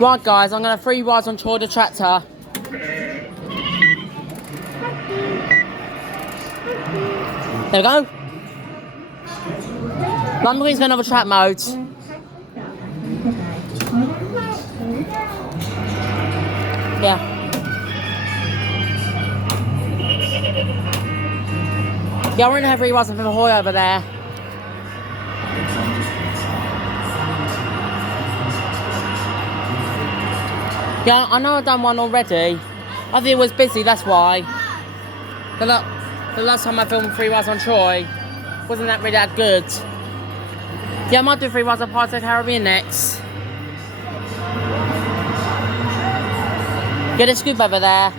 Right guys, I'm going to 3 rides on Troy the Tractor. There we go. London Queen's going to have a track mode. Yeah. Yeah, we're going to have 3 rides on Hoy over there. Yeah, I know I've done one already. I think it was busy, that's why. The last time I filmed 3 rides on Troy, wasn't that really that good. Yeah, I might do 3 rides on Pirates of the Caribbean next. Get a scoop over there.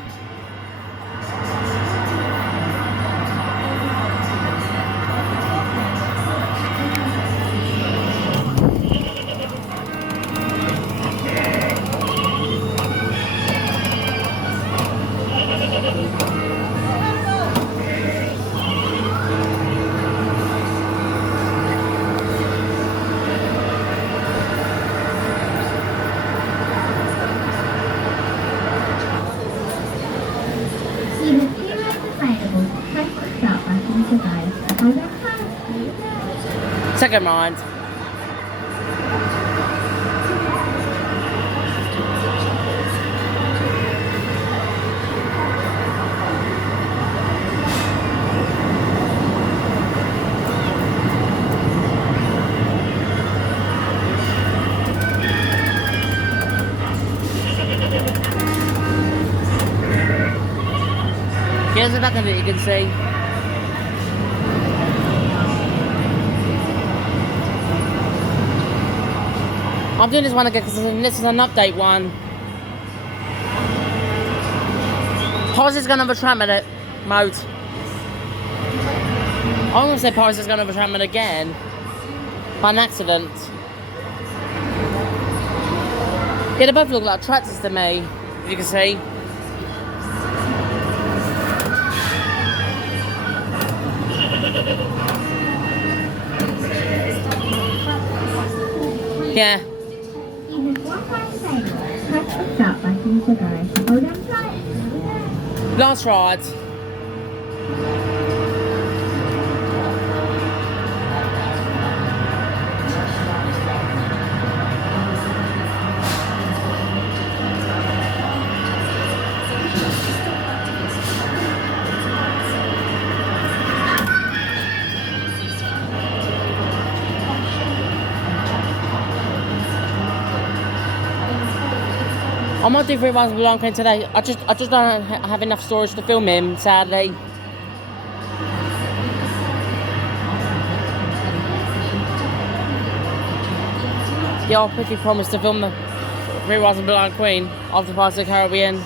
Second ride. Here's the back of it, you can see. I'm doing this one again because this is an update one. Pirates is going to have a track mode. I'm going to say Pirates is going to have a track mode again. By an accident. Yeah, they both look like tractors to me, as you can see. Yeah. Last ride. I might do 3 rides with Long Queen today. I just don't have enough storage to film him, sadly. Yeah, I'll quickly promise to film the 3 rides with Long Queen after Pirates of the Caribbean.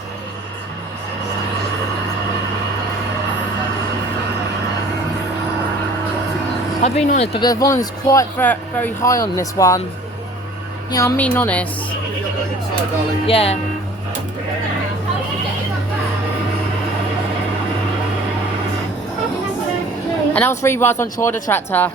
I've been honest, but the volume is quite very high on this one. Yeah, I'm being honest. Yeah. And that was 3 rides on Troy the Tractor.